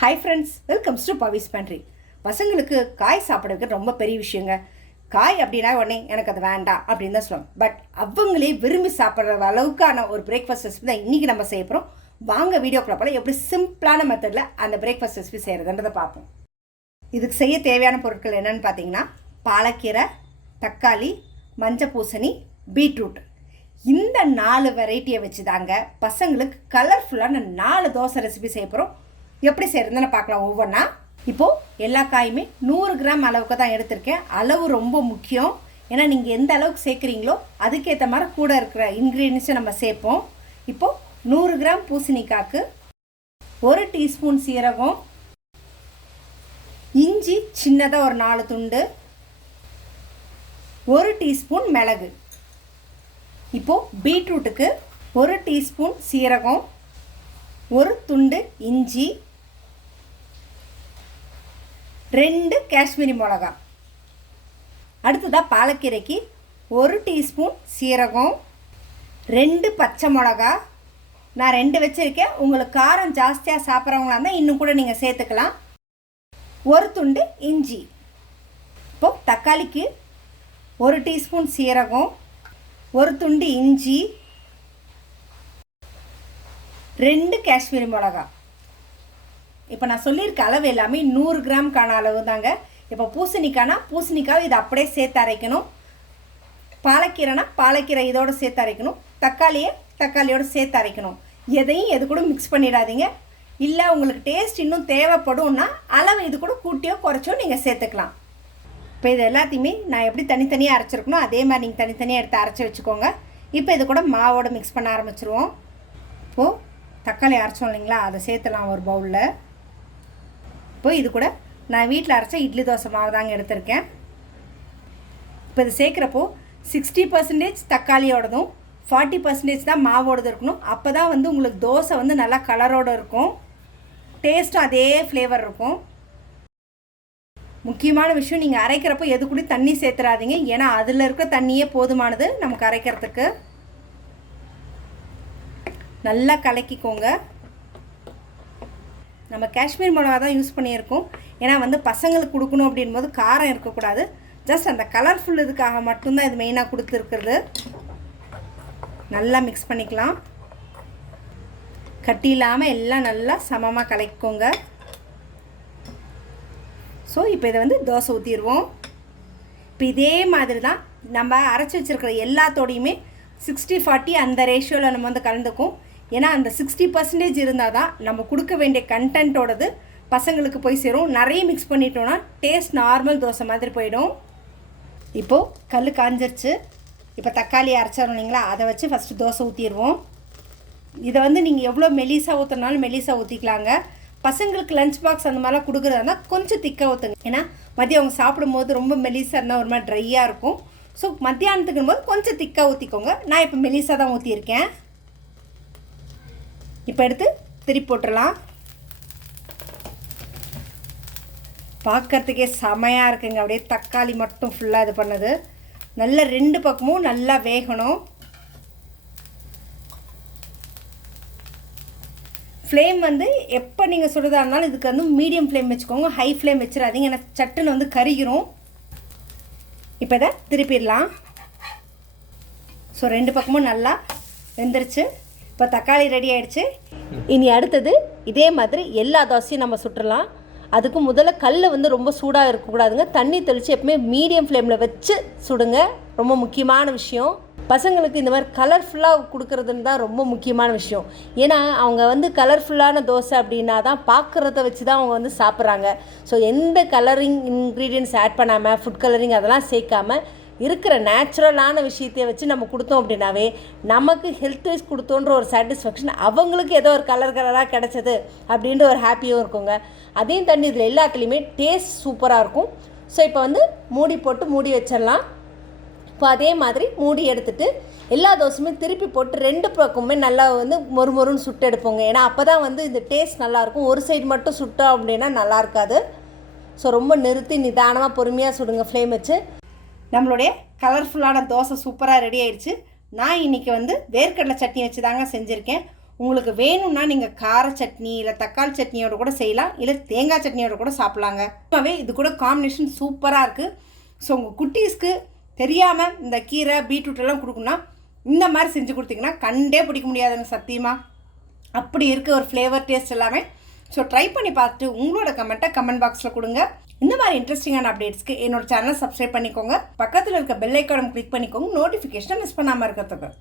Hi friends welcomes to Pavi's pantry பசங்களுக்கு காய் சாப்பிட்றதுக்கு ரொம்ப பெரிய விஷயங்க. காய் அப்படின்னா உடனே எனக்கு அது வேண்டாம் அப்படின்னு தான் சொல்லுவாங்க. பட் அவங்களே விரும்பி சாப்பிட்ற அளவுக்கான ஒரு பிரேக்ஃபாஸ்ட் ரெசிபி தான் இன்றைக்கி நம்ம செய்ய போகிறோம் வாங்க வீடியோக்குள்ள போல எப்படி சிம்பிளான மெத்தடில் அந்த பிரேக்ஃபாஸ்ட் ரெசிபி செய்கிறதுன்றதை பார்ப்போம். இதுக்கு செய்ய தேவையான பொருட்கள் என்னென்னு பார்த்தீங்கன்னா பாலக்கீரை தக்காளி மஞ்சள் பூசணி பீட்ரூட். இந்த நாலு வெரைட்டியை வச்சு தாங்க பசங்களுக்கு கலர்ஃபுல்லான நாலு தோசை ரெசிபி செய்ய போகிறோம் எப்படி செய்யறதுன்னு பார்க்கலாம் ஒவ்வொன்றா இப்போது எல்லா காயுமே நூறு கிராம் அளவுக்கு தான் எடுத்திருக்கேன். அளவு ரொம்ப முக்கியம். ஏன்னா நீங்கள் எந்த அளவுக்கு சேர்க்குறீங்களோ அதுக்கேற்ற மாதிரி கூட இருக்கிற இன்க்ரீடியன்ஸை நம்ம சேர்ப்போம். இப்போது நூறு கிராம் பூசணிக்காக்கு ஒரு டீஸ்பூன் சீரகம் இஞ்சி சின்னதாக ஒரு நாலு துண்டு ஒரு டீஸ்பூன் மிளகு. இப்போது பீட்ரூட்டுக்கு ஒரு டீஸ்பூன் சீரகம் ஒரு துண்டு இஞ்சி ரெண்டு காஷ்மீரி மிளகா. அடுத்ததாக பாலக்கீரைக்கு ஒரு டீஸ்பூன் சீரகம் ரெண்டு பச்சை மிளகா. நான் ரெண்டு வச்சுருக்கேன். உங்களுக்கு காரம் ஜாஸ்தியாக சாப்பிட்றவங்களா இருந்தால் இன்னும் கூட நீங்கள் சேர்த்துக்கலாம். ஒரு துண்டு இஞ்சி. இப்போது தக்காளிக்கு ஒரு டீஸ்பூன் சீரகம் ஒரு துண்டு இஞ்சி ரெண்டு காஷ்மீரி மிளகா. இப்போ நான் சொல்லியிருக்க அளவு எல்லாமே நூறு கிராம்க்கான அளவு தாங்க இப்போ பூசணிக்கானா பூசணிக்காய் இதை அப்படியே சேர்த்து அரைக்கணும். பாலக்கீரைனா பாலக்கீரை இதோடு சேர்த்து அரைக்கணும். தக்காளியை தக்காளியோடு சேர்த்து அரைக்கணும். எதையும் எது கூட மிக்ஸ் பண்ணிடாதீங்க. இல்லை உங்களுக்கு டேஸ்ட் இன்னும் தேவைப்படும்னா அளவு இது கூட கூட்டியோ குறைச்சோ நீங்கள் சேர்த்துக்கலாம். இப்போ இது எல்லாத்தையுமே நான் எப்படி தனித்தனியாக அரைச்சிருக்கணும் அதே மாதிரி நீங்கள் தனித்தனியாக எடுத்து அரைச்சி வச்சுக்கோங்க. இப்போ இது கூட மாவோட மிக்ஸ் பண்ண ஆரம்பிச்சிருவோம். இப்போது தக்காளி அரைச்சோம் இல்லைங்களா? அதை சேர்த்துலாம் ஒரு பவுலில் இப்போ இது கூட நான் வீட்டில் அரைச்ச இட்லி தோசை மாவு தாங்க எடுத்திருக்கேன். இப்போ இது சேர்க்குறப்போ சிக்ஸ்டி பர்சன்டேஜ் தக்காளியோடதும் ஃபார்ட்டி பர்சன்டேஜ் தான் மாவோடது இருக்கணும். அப்போ தான் வந்து உங்களுக்கு தோசை வந்து நல்லா கலரோடு இருக்கும். டேஸ்ட்டும் அதே ஃப்ளேவர் இருக்கும். முக்கியமான விஷயம் நீங்கள் அரைக்கிறப்போ எது கூட தண்ணி சேர்த்துறாதீங்க. ஏன்னா அதில் இருக்க தண்ணியே போதுமானது நமக்கு அரைக்கிறதுக்கு. நல்லா கலக்கிக்கோங்க. நம்ம காஷ்மீர் மிளகா தான் யூஸ் பண்ணியிருக்கோம். ஏன்னா வந்து பசங்களுக்கு கொடுக்கணும் அப்படின்போது காரம் இருக்கக்கூடாது. ஜஸ்ட் அந்த கலர்ஃபுல் இதுக்காக மட்டும்தான் இது மெயினாக கொடுத்துருக்குறது. நல்லா மிக்ஸ் பண்ணிக்கலாம். கட்டி இல்லாமல் எல்லாம் நல்லா சமமாக கலக்கிக்கோங்க. ஸோ இப்போ இதை வந்து தோசை ஊற்றிடுவோம் இப்போ இதே மாதிரி தான் நம்ம அரைச்சி வச்சுருக்கிற எல்லாத்தோடையுமே சிக்ஸ்டி ஃபார்ட்டி அந்த ரேஷியோவில் நம்ம வந்து கலந்துக்கும். ஏன்னா அந்த சிக்ஸ்டி பர்சன்டேஜ் இருந்தால் தான் நம்ம கொடுக்க வேண்டிய கண்டென்ட்டோடது பசங்களுக்கு போய் சேரும். நிறைய மிக்ஸ் பண்ணிட்டோன்னா டேஸ்ட் நார்மல் தோசை மாதிரி போயிடும். இப்போது கல் காஞ்சிருச்சு. இப்போ தக்காளி அரைச்சிடும் இல்லைங்களா? அதை வச்சு ஃபஸ்ட்டு தோசை ஊற்றிடுவோம் இதை வந்து நீங்கள் எவ்வளோ மெலிசாக ஊற்றுனாலும் மெலிசாக ஊற்றிக்கலாங்க பசங்களுக்கு லஞ்ச் பாக்ஸ் அந்த மாதிரிலாம் கொடுக்குறதா இருந்தால் கொஞ்சம் திக்காக ஊற்றுங்க ஏன்னா மதியம் அவங்க சாப்பிடும்போது ரொம்ப மெலிசாக இருந்தால் ஒரு மாதிரி ட்ரையாக இருக்கும். ஸோ மத்தியானத்துக்குன்னு போது கொஞ்சம் திக்காக ஊற்றிக்கோங்க நான் இப்போ மெலிசாக தான் ஊற்றியிருக்கேன் இப்போ எடுத்து திருப்பி போட்டுடலாம் பார்க்கறதுக்கே செமையாக இருக்குங்க. அப்படியே தக்காளி மட்டும் ஃபுல்லாக இது பண்ணது. நல்லா ரெண்டு பக்கமும் நல்லா வேகணும். ஃப்ளேம் வந்து எப்போ நீங்கள் சுடுதாக இருந்தாலும் இதுக்கு வந்து மீடியம் ஃப்ளேம் வச்சுக்கோங்க. ஹை ஃப்ளேம் வச்சிடாதீங்க. ஏன்னா சட்டுன்னு வந்து கருகிரும். இப்போ இதை திருப்பிடலாம். ஸோ ரெண்டு பக்கமும் நல்லா வெந்துருச்சு. இப்போ தக்காளி ரெடி ஆயிடுச்சு. இனி அடுத்தது இதே மாதிரி எல்லா தோசையும் நம்ம சுட்டுடலாம் அதுக்கு முதல்ல கல் வந்து ரொம்ப சூடாக இருக்கக்கூடாதுங்க. தண்ணி தெளித்து எப்பவுமே மீடியம் ஃப்ளேமில் வச்சு சுடுங்க. ரொம்ப முக்கியமான விஷயம். பசங்களுக்கு இந்த மாதிரி கலர்ஃபுல்லாக கொடுக்குறதுன்னு தான் ரொம்ப முக்கியமான விஷயம். ஏன்னா அவங்க வந்து கலர்ஃபுல்லான தோசை அப்படின்னா தான் பார்க்குறத வச்சு தான் அவங்க வந்து சாப்பிட்றாங்க. ஸோ எந்த கலரிங் இன்க்ரீடியன்ஸ் ஆட் பண்ணாமல் ஃபுட் கலரிங் அதெல்லாம் சேர்க்காம இருக்கிற நேச்சுரலான விஷயத்தைய வச்சு நம்ம கொடுத்தோம் அப்படின்னாவே நமக்கு ஹெல்த் வைஸ் கொடுத்தோன்ற ஒரு சாட்டிஸ்ஃபேக்ஷன் அவங்களுக்கு ஏதோ ஒரு கலர் கலராக கிடச்சது அப்படின்ற ஒரு ஹாப்பியும் இருக்குங்க. அதையும் தண்ணி இதில் எல்லாத்துலேயுமே டேஸ்ட் சூப்பராக இருக்கும். ஸோ இப்போ வந்து மூடி போட்டு மூடி வச்சிடலாம். இப்போ அதே மாதிரி மூடி எடுத்துட்டு எல்லா தோசையுமே திருப்பி போட்டு ரெண்டு பக்கமுமே நல்லா வந்து மொறு மொறுன்னு சுட்டு எடுப்போங்க. ஏன்னா அப்போ தான் வந்து இந்த டேஸ்ட் நல்லாயிருக்கும் ஒரு சைடு மட்டும் சுட்டோம் அப்படின்னா நல்லா இருக்காது. ஸோ ரொம்ப நிறுத்தி நிதானமாக பொறுமையாக சுடுங்க ஃப்ளேம் வச்சு. நம்மளுடைய கலர்ஃபுல்லான தோசை சூப்பராக ரெடி ஆயிடுச்சு நான் இன்றைக்கி வந்து வேர்க்கடலை சட்னி வச்சு தாங்க செஞ்சுருக்கேன். உங்களுக்கு வேணும்னா நீங்கள் கார சட்னி இல்லை தக்காளி சட்னியோட கூட செய்யலாம் இல்லை தேங்காய் சட்னியோட கூட சாப்பிட்லாங்க. ரொம்பவே இது கூட காம்பினேஷன் சூப்பராக இருக்குது ஸோ உங்கள் குட்டீஸ்க்கு தெரியாமல் இந்த கீரை பீட்ரூட் எல்லாம் கொடுக்கணும்னா இந்த மாதிரி செஞ்சு கொடுத்தீங்கன்னா கண்டே பிடிக்க முடியாதுங்க சத்தியமாக அப்படி இருக்க ஒரு ஃப்ளேவர் டேஸ்ட் எல்லாமே. ஸோ ட்ரை பண்ணி பார்த்துட்டு உங்களோட கமெண்ட்டை கமெண்ட் பாக்ஸில் கொடுங்க. இந்த மாதிரி இன்ட்ரெஸ்டிங்கான அப்டேட்ஸ்க்கு என்னோட சேனல் சப்ஸ்கிரைப் பண்ணிக்கோங்க. பக்கத்தில் இருக்க பெல் ஐக்கானும் கிளிக் பண்ணிக்கோங்க. நோட்டிஃபிகேஷனை மிஸ் பண்ணாமல் இருக்கிறதுக்கு.